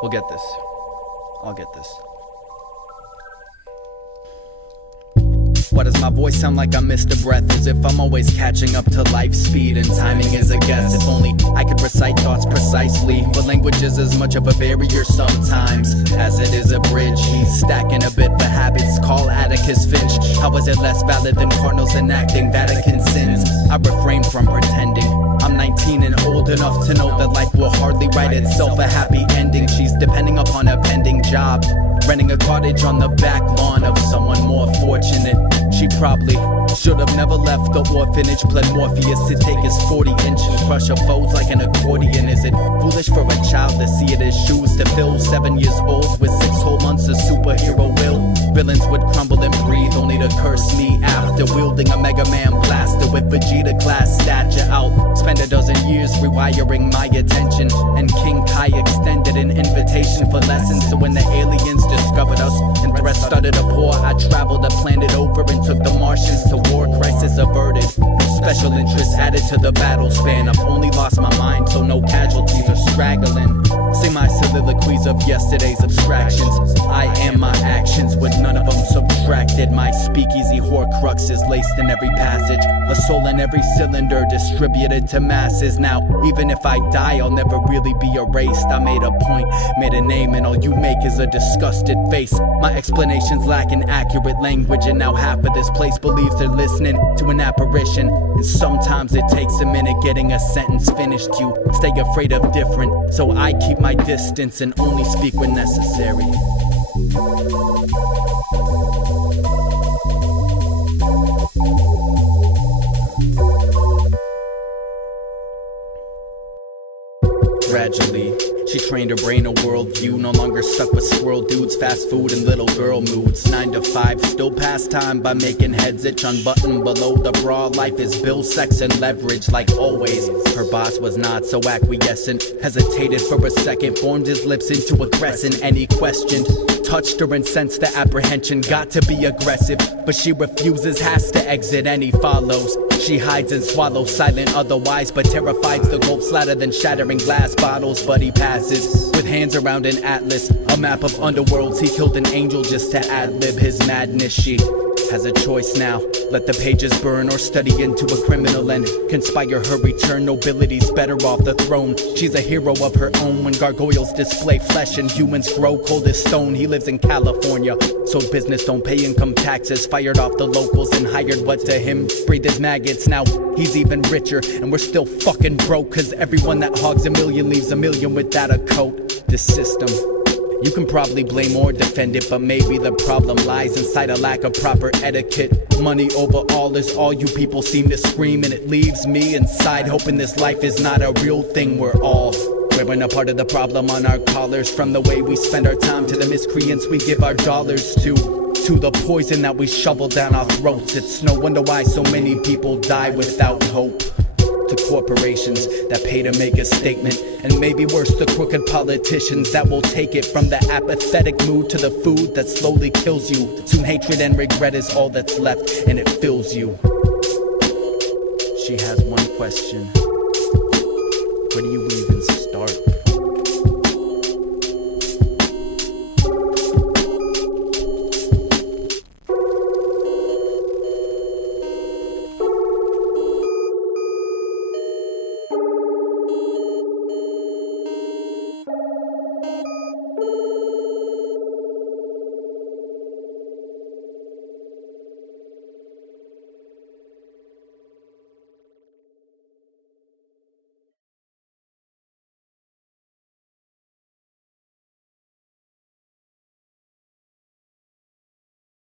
We'll get this. I'll get this. Why does my voice sound like I missed a breath? As if I'm always catching up to life speed, and timing is a guess. If only I could recite thoughts precisely, but language is as much of a barrier sometimes as it is a bridge. He's stacking a bit for habits, call Atticus Finch. How is it less valid than cardinals enacting Vatican sins? I refrain from pretending I'm 19 and old enough to know that life will hardly write itself a happy ending. She's depending upon a pending job, renting a cottage on the back lawn of someone more fortunate. She probably should have never left the orphanage. Pled Morpheus to take his 40-inch and crush her foes like an accordion. Is it foolish for a child to see it as shoes to fill? 7 years old with 6 whole months of superhero will. Villains would crumble and breathe, only to curse me after wielding a Megaman blaster with Vegeta-class stature out. Spend a dozen years rewiring my attention, and King Kai extended an invitation for lessons. So when the aliens discovered us and threats started to pour, I traveled the planet over and took the Martians to war. Crisis averted, special interests added to the battle span. I've only lost my mind, so no casualties are straggling. Sing my soliloquies of yesterday's abstractions. I am my actions, with none of them subtracted. My speakeasy horcrux is laced in every passage, a soul in every cylinder distributed to masses. Now, even if I die, I'll never really be erased. I made a point, made a name, and all you make is a disgusted face. My explanations lack in accurate language, and now half of this place believes they're listening to an apparition. And sometimes it takes a minute getting a sentence finished. You stay afraid of different, so I keep my distance and only speak when necessary. Gradually, she trained her brain a worldview, no longer stuck with squirrel dudes, fast food, and little girl moods. 9 to 5, still pass time by making heads itch. Unbuttoned below the bra, life is bill, sex, and leverage. Like always, her boss was not so acquiescent. Hesitated for a second, formed his lips into aggression, and he questioned. Touched her and sensed the apprehension, got to be aggressive, but she refuses, has to exit, and he follows. She hides and swallows, silent otherwise, but terrifies the gulps louder than shattering glass bottles. But he passes, with hands around an atlas, a map of underworlds. He killed an angel just to ad-lib his madness. She has a choice now, let the pages burn or study into a criminal and conspire her return. Nobility's better off the throne, she's a hero of her own. When gargoyles display flesh and humans grow cold as stone. He lives in California, sold business, don't pay income taxes, fired off the locals and hired what to him breathed his maggots. Now he's even richer and we're still fucking broke, cause everyone that hogs a million leaves a million without a coat. This system, you can probably blame or defend it, but maybe the problem lies inside a lack of proper etiquette. Money over all is all you people seem to scream, and it leaves me inside hoping this life is not a real thing. We're all wearing a part of the problem on our collars, from the way we spend our time to the miscreants we give our dollars to the poison that we shovel down our throats. It's no wonder why so many people die without hope. To corporations that pay to make a statement, and maybe worse, the crooked politicians that will take it from the apathetic mood to the food that slowly kills you. Soon hatred and regret is all that's left, and it fills you. She has one question.